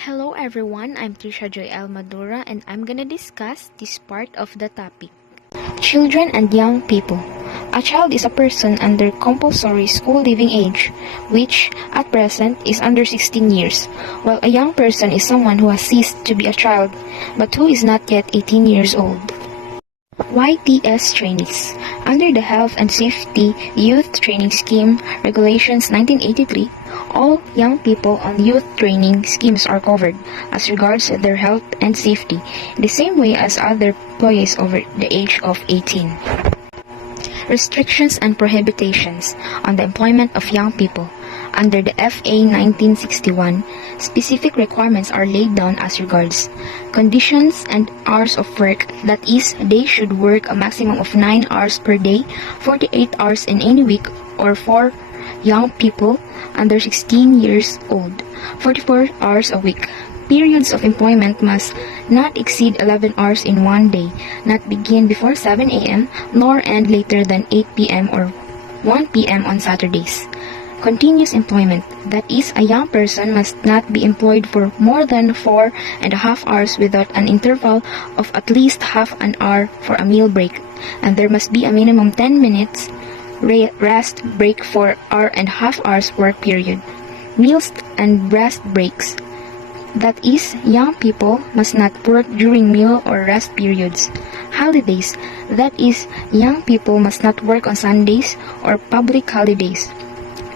Hello everyone, I'm Trisha Joy Almadura and I'm gonna discuss this part of the topic. Children and young people. A child is a person under compulsory school leaving age, which at present is under 16 years, while a young person is someone who has ceased to be a child but who is not yet 18 years old. YTS trainees. Under the Health and Safety Youth Training Scheme Regulations 1983, all young people on youth training schemes are covered as regards their health and safety, the same way as other employees over the age of 18. Restrictions and prohibitions on the employment of young people. Under the FA 1961, specific requirements are laid down as regards conditions and hours of work, that is, they should work a maximum of 9 hours per day, 48 hours in any week, or for young people under 16 years old, 44 hours a week. Periods of employment must not exceed 11 hours in one day, not begin before 7 a.m., nor end later than 8 p.m. or 1 p.m. on Saturdays. Continuous employment, that is, a young person must not be employed for more than 4.5 hours without an interval of at least half an hour for a meal break, and there must be a minimum 10 minutes rest break for hour-and-a-half-hours work period. Meals and rest breaks, that is, young people must not work during meal or rest periods. Holidays, that is, young people must not work on Sundays or public holidays,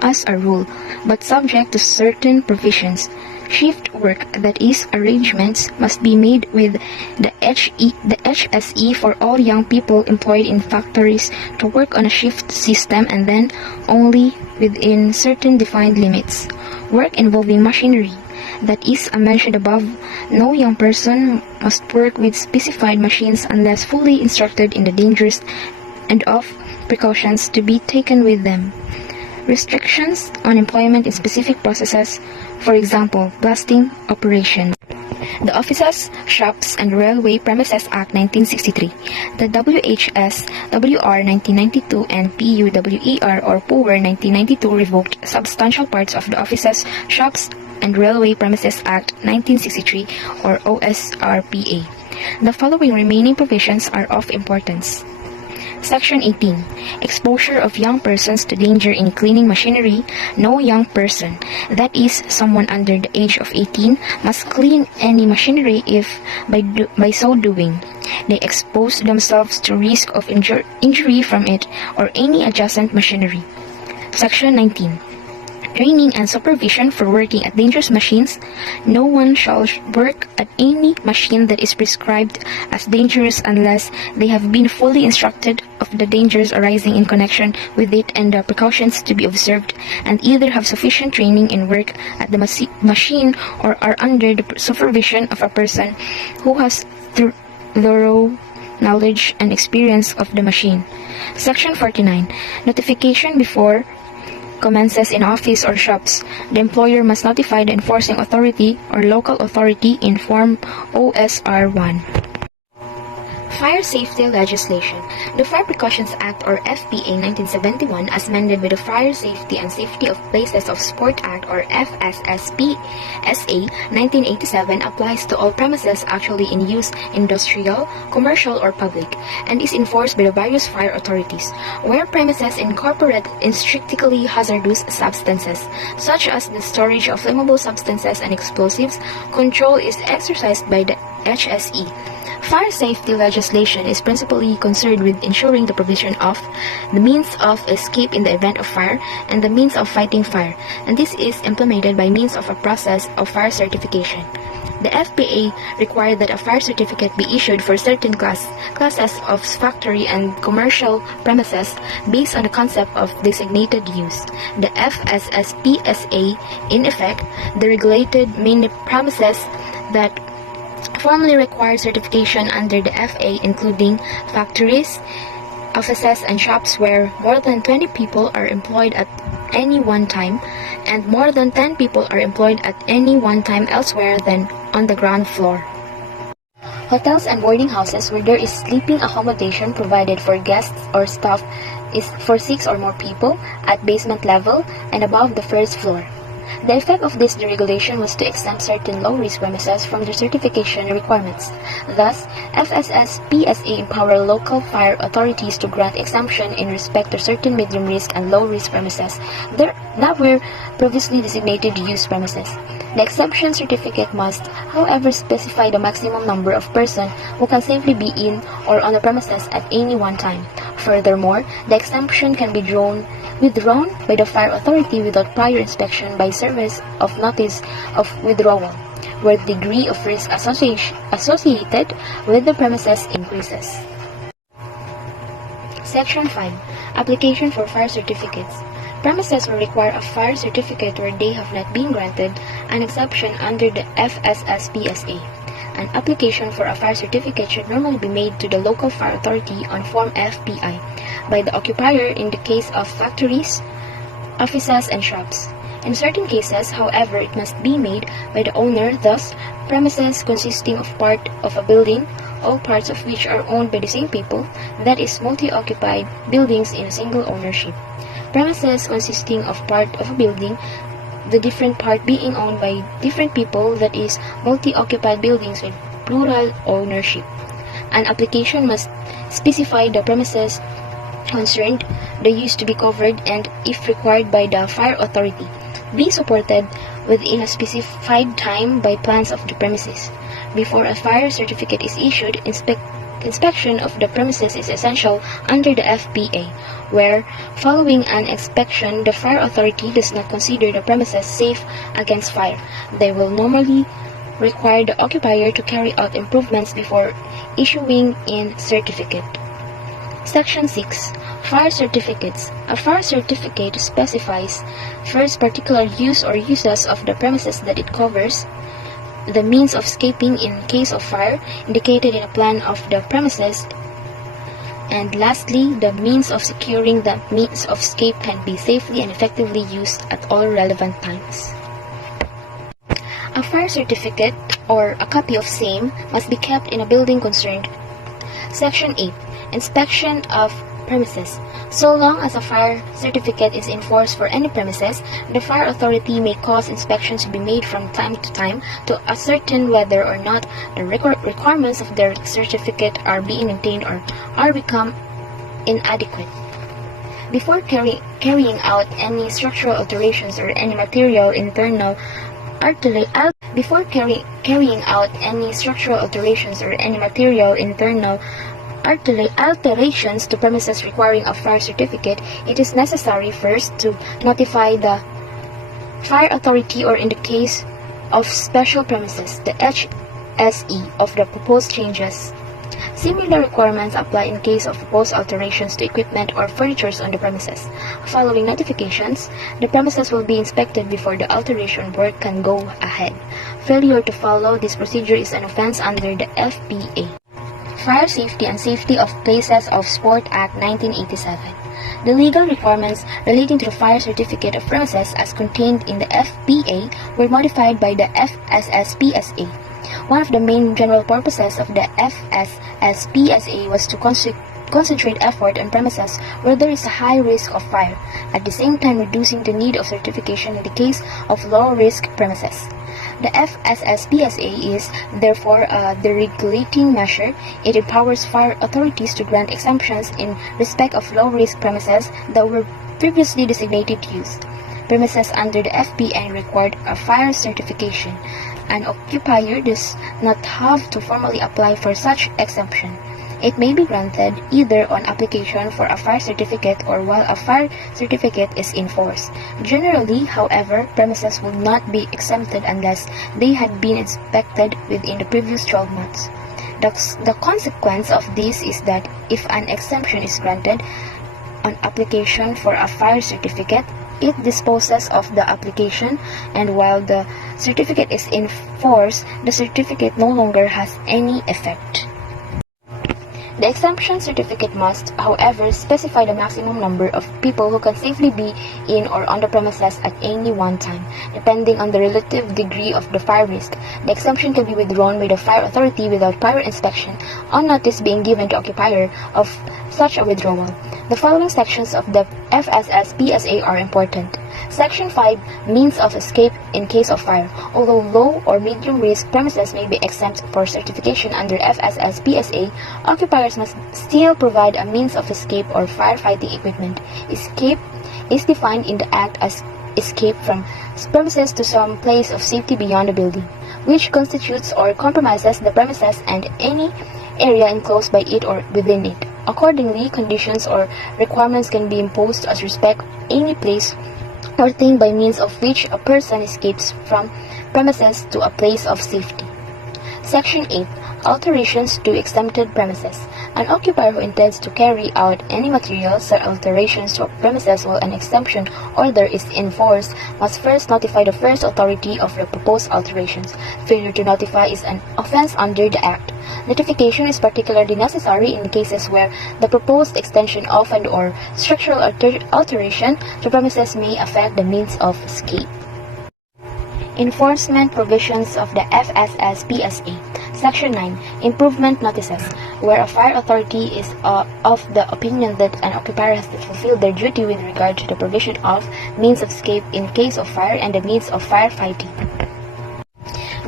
as a rule, but subject to certain provisions. Shift work, that is, arrangements, must be made with the HSE for all young people employed in factories to work on a shift system, and then only within certain defined limits. Work involving machinery, that is, as mentioned above, no young person must work with specified machines unless fully instructed in the dangers and of precautions to be taken with them. Restrictions on employment in specific processes, for example, blasting operations. The Offices, Shops, and Railway Premises Act 1963, the WHS, WR 1992, and PUWER or POWER 1992 revoked substantial parts of the Offices, Shops, and Railway Premises Act 1963 or OSRPA. The following remaining provisions are of importance. Section 18. Exposure of young persons to danger in cleaning machinery. No young person, that is, someone under the age of 18, must clean any machinery if, by so doing, they expose themselves to risk of injury from it or any adjacent machinery. Section 19. Training and supervision for working at dangerous machines. No one shall work at any machine that is prescribed as dangerous unless they have been fully instructed of the dangers arising in connection with it and the precautions to be observed, and either have sufficient training in work at the machine or are under the supervision of a person who has thorough knowledge and experience of the machine. Section 49. Notification before commences in office or shops. The employer must notify the enforcing authority or local authority in Form OSR 1. Fire Safety Legislation. The Fire Precautions Act or FPA 1971, as amended by the Fire Safety and Safety of Places of Sport Act or FSSP-SA 1987, applies to all premises actually in use, industrial, commercial, or public, and is enforced by the various fire authorities. Where premises incorporate intrinsically hazardous substances, such as the storage of flammable substances and explosives, control is exercised by the HSE. Fire safety legislation is principally concerned with ensuring the provision of the means of escape in the event of fire and the means of fighting fire, and this is implemented by means of a process of fire certification. The FPA required that a fire certificate be issued for certain classes of factory and commercial premises based on the concept of designated use. The FSSPSA, in effect, the regulated main premises that formally required certification under the FA, including factories, offices, and shops where more than 20 people are employed at any one time, and more than 10 people are employed at any one time elsewhere than on the ground floor. Hotels and boarding houses where there is sleeping accommodation provided for guests or staff is for 6 or more people at basement level and above the first floor. The effect of this deregulation was to exempt certain low-risk premises from the certification requirements. Thus, FSS-PSA empower local fire authorities to grant exemption in respect to certain medium-risk and low-risk premises that were previously designated use premises. The exemption certificate must, however, specify the maximum number of persons who can safely be in or on the premises at any one time. Furthermore, the exemption can be withdrawn by the fire authority without prior inspection by service of notice of withdrawal, where the degree of risk associated with the premises increases. Section 5. Application for fire certificates. Premises will require a fire certificate where they have not been granted an exception under the FSS-PSA. An application for a fire certificate should normally be made to the local fire authority on Form FPI by the occupier in the case of factories, offices, and shops. In certain cases, however, it must be made by the owner, thus, premises consisting of part of a building, all parts of which are owned by the same people, that is, multi-occupied buildings in a single ownership. Premises consisting of part of a building, the different part being owned by different people, that is, multi-occupied buildings with plural ownership. An application must specify the premises concerned, the use to be covered, and, if required by the fire authority, be supported within a specified time by plans of the premises. Before a fire certificate is issued, inspection of the premises is essential under the FPA, where, following an inspection, the fire authority does not consider the premises safe against fire. They will normally require the occupier to carry out improvements before issuing in certificate. Section 6. Fire certificates. A fire certificate specifies, first, particular use or uses of the premises that it covers, the means of escaping in case of fire indicated in a plan of the premises, and lastly, the means of securing that means of escape can be safely and effectively used at all relevant times. A fire certificate, or a copy of same, must be kept in a building concerned. Section 8. Inspection of premises. So long as a fire certificate is in force for any premises, the fire authority may cause inspections to be made from time to time to ascertain whether or not the requirements of their certificate are being maintained or are become inadequate. Before carrying out any structural alterations or any material internal alterations to premises requiring a fire certificate, it is necessary first to notify the fire authority, or in the case of special premises, the HSE, of the proposed changes. Similar requirements apply in case of proposed alterations to equipment or furniture on the premises. Following notifications, the premises will be inspected before the alteration work can go ahead. Failure to follow this procedure is an offense under the FPA. Fire Safety and Safety of Places of Sport Act 1987. The legal requirements relating to the fire certificate of premises as contained in the FPA were modified by the FSS-PSA. One of the main general purposes of the FSS-PSA was to concentrate effort on premises where there is a high risk of fire, at the same time reducing the need of certification in the case of low-risk premises. The FSS-PSA is, therefore, a deregulating measure. It empowers fire authorities to grant exemptions in respect of low-risk premises that were previously designated use. Premises under the FPA required a fire certification. An occupier does not have to formally apply for such exemption. It may be granted either on application for a fire certificate or while a fire certificate is in force. Generally, however, premises will not be exempted unless they had been inspected within the previous 12 months. The consequence of this is that if an exemption is granted on application for a fire certificate, it disposes of the application, and while the certificate is in force, the certificate no longer has any effect. The exemption certificate must, however, specify the maximum number of people who can safely be in or on the premises at any one time, depending on the relative degree of the fire risk. The exemption can be withdrawn by the fire authority without prior inspection, on notice being given to occupier of such a withdrawal. The following sections of the FSS-PSA are important. Section 5, Means of Escape in Case of Fire. Although low or medium risk premises may be exempt for certification under FSS-PSA, occupiers must still provide a means of escape or firefighting equipment. Escape is defined in the Act as escape from premises to some place of safety beyond the building, which constitutes or compromises the premises and any area enclosed by it or within it. Accordingly, conditions or requirements can be imposed as respect any place or thing by means of which a person escapes from premises to a place of safety. Section 8. Alterations to exempted premises. An occupier who intends to carry out any materials or alterations to a premises while an exemption order is in force must first notify the first authority of the proposed alterations. Failure to notify is an offense under the Act. Notification is particularly necessary in cases where the proposed extension of and/or structural alteration to premises may affect the means of escape. Enforcement provisions of the FSS-PSA. Section 9. Improvement notices. Where a fire authority is of the opinion that an occupier has fulfilled their duty with regard to the provision of means of escape in case of fire and the means of firefighting,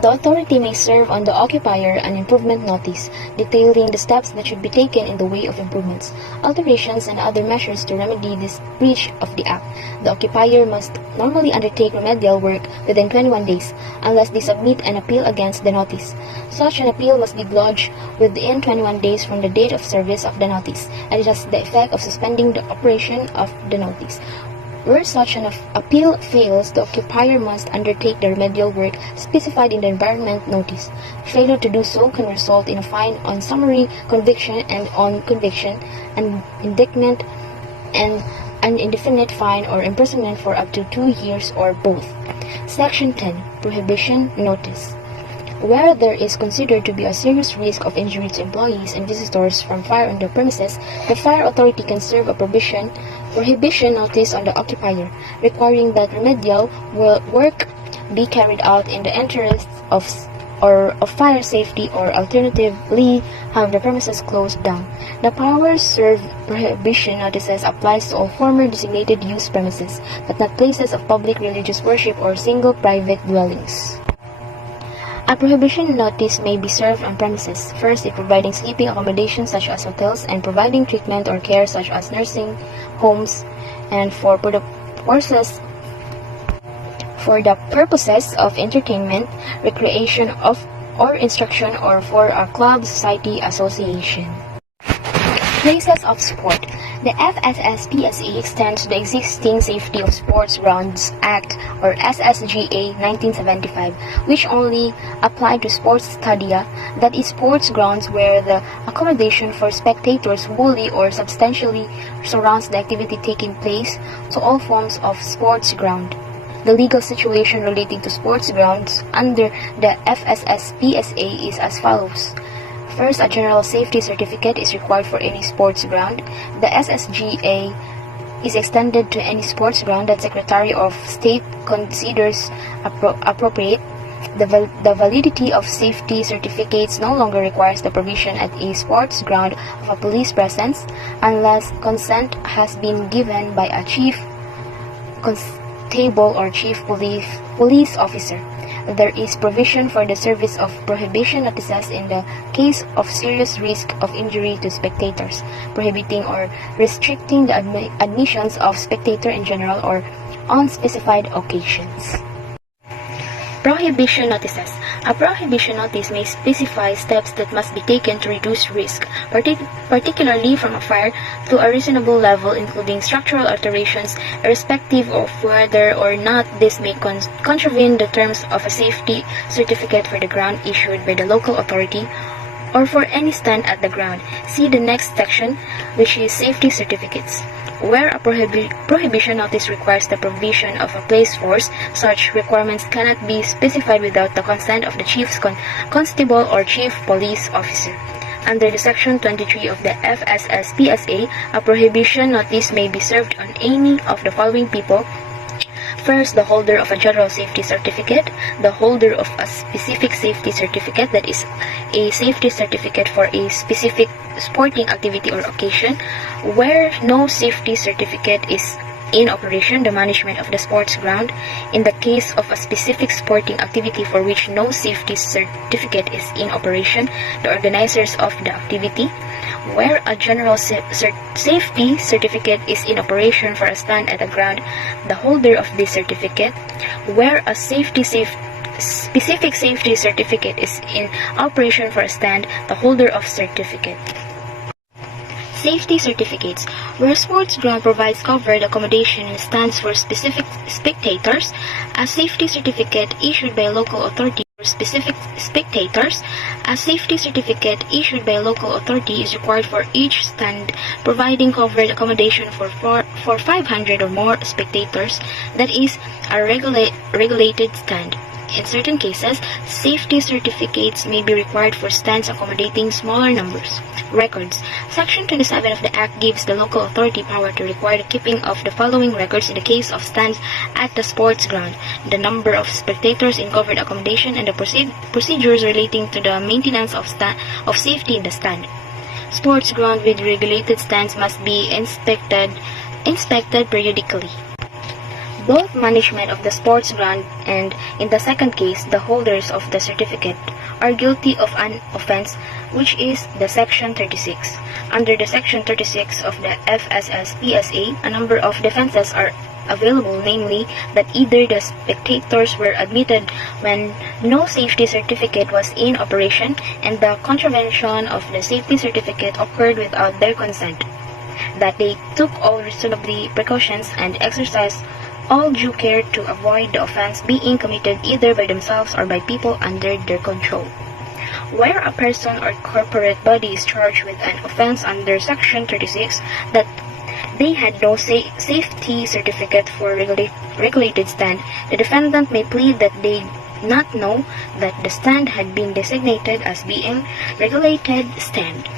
the authority may serve on the occupier an improvement notice, detailing the steps that should be taken in the way of improvements, alterations, and other measures to remedy this breach of the Act. The occupier must normally undertake remedial work within 21 days, unless they submit an appeal against the notice. Such an appeal must be lodged within 21 days from the date of service of the notice, and it has the effect of suspending the operation of the notice. Where such an appeal fails, the occupier must undertake the remedial work specified in the environment notice. Failure to do so can result in a fine on summary conviction and on conviction, an indictment, and an indefinite fine or imprisonment for up to 2 years or both. Section 10. Prohibition notice. Where there is considered to be a serious risk of injury to employees and visitors from fire on the premises, the fire authority can serve a prohibition notice on the occupier, requiring that remedial work be carried out in the interests of fire safety or alternatively have the premises closed down. The power served prohibition notices applies to all former designated use premises, but not places of public religious worship or single private dwellings. A prohibition notice may be served on premises, first in providing sleeping accommodations such as hotels and providing treatment or care such as nursing homes, and for the purposes of entertainment, recreation or instruction, or for a club, society, association. Places of sport. The FSS-PSA extends the existing Safety of Sports Grounds Act, or SSGA 1975, which only applied to sports stadia, that is, sports grounds where the accommodation for spectators wholly or substantially surrounds the activity taking place, to all forms of sports ground. The legal situation relating to sports grounds under the FSS-PSA is as follows. First, a general safety certificate is required for any sports ground. The SSGA is extended to any sports ground that Secretary of State considers appropriate. The validity of safety certificates no longer requires the provision at a sports ground of a police presence unless consent has been given by a chief constable or chief police officer. There is provision for the service of prohibition notices in the case of serious risk of injury to spectators, prohibiting or restricting the admissions of spectators in general or on specified occasions. Prohibition notices. A prohibition notice may specify steps that must be taken to reduce risk, particularly from a fire, to a reasonable level, including structural alterations, irrespective of whether or not this may contravene the terms of a safety certificate for the ground issued by the local authority, or for any stand at the ground. See the next section, which is safety certificates. Where a prohibition notice requires the provision of a police force, such requirements cannot be specified without the consent of the chief constable or chief police officer. Under the Section 23 of the FSS-PSA, a prohibition notice may be served on any of the following people. First, the holder of a general safety certificate, the holder of a specific safety certificate, that is, a safety certificate for a specific sporting activity or occasion. Where no safety certificate is in operation the management of the sports ground in the case of a specific sporting activity for which no safety certificate is in operation, the organizers of the activity, where a general safety certificate is in operation for a stand at a ground, the holder of this certificate, where a specific safety certificate is in operation for a stand, the holder of certificate. Safety certificates, where sports ground provides covered accommodation and stands for specific spectators, a safety certificate issued by a local authority for specific spectators, a safety certificate issued by a local authority is required for each stand providing covered accommodation for 500 or more spectators, that is, a regulated stand. In certain cases, safety certificates may be required for stands accommodating smaller numbers. Records. Section 27 of the Act gives the local authority power to require the keeping of the following records in the case of stands at the sports ground: the number of spectators in covered accommodation and the procedures relating to the maintenance of safety in the stand. Sports ground with regulated stands must be inspected periodically. Both management of the sports ground and, in the second case, the holders of the certificate are guilty of an offense which is the Section 36. Under the Section 36 of the FSS-PSA, a number of defenses are available, namely that either the spectators were admitted when no safety certificate was in operation and the contravention of the safety certificate occurred without their consent, that they took all reasonable precautions and exercised all due care to avoid the offense being committed either by themselves or by people under their control. Where a person or corporate body is charged with an offense under Section 36 that they had no safety certificate for regulated stand, the defendant may plead that they did not know that the stand had been designated as being regulated stand.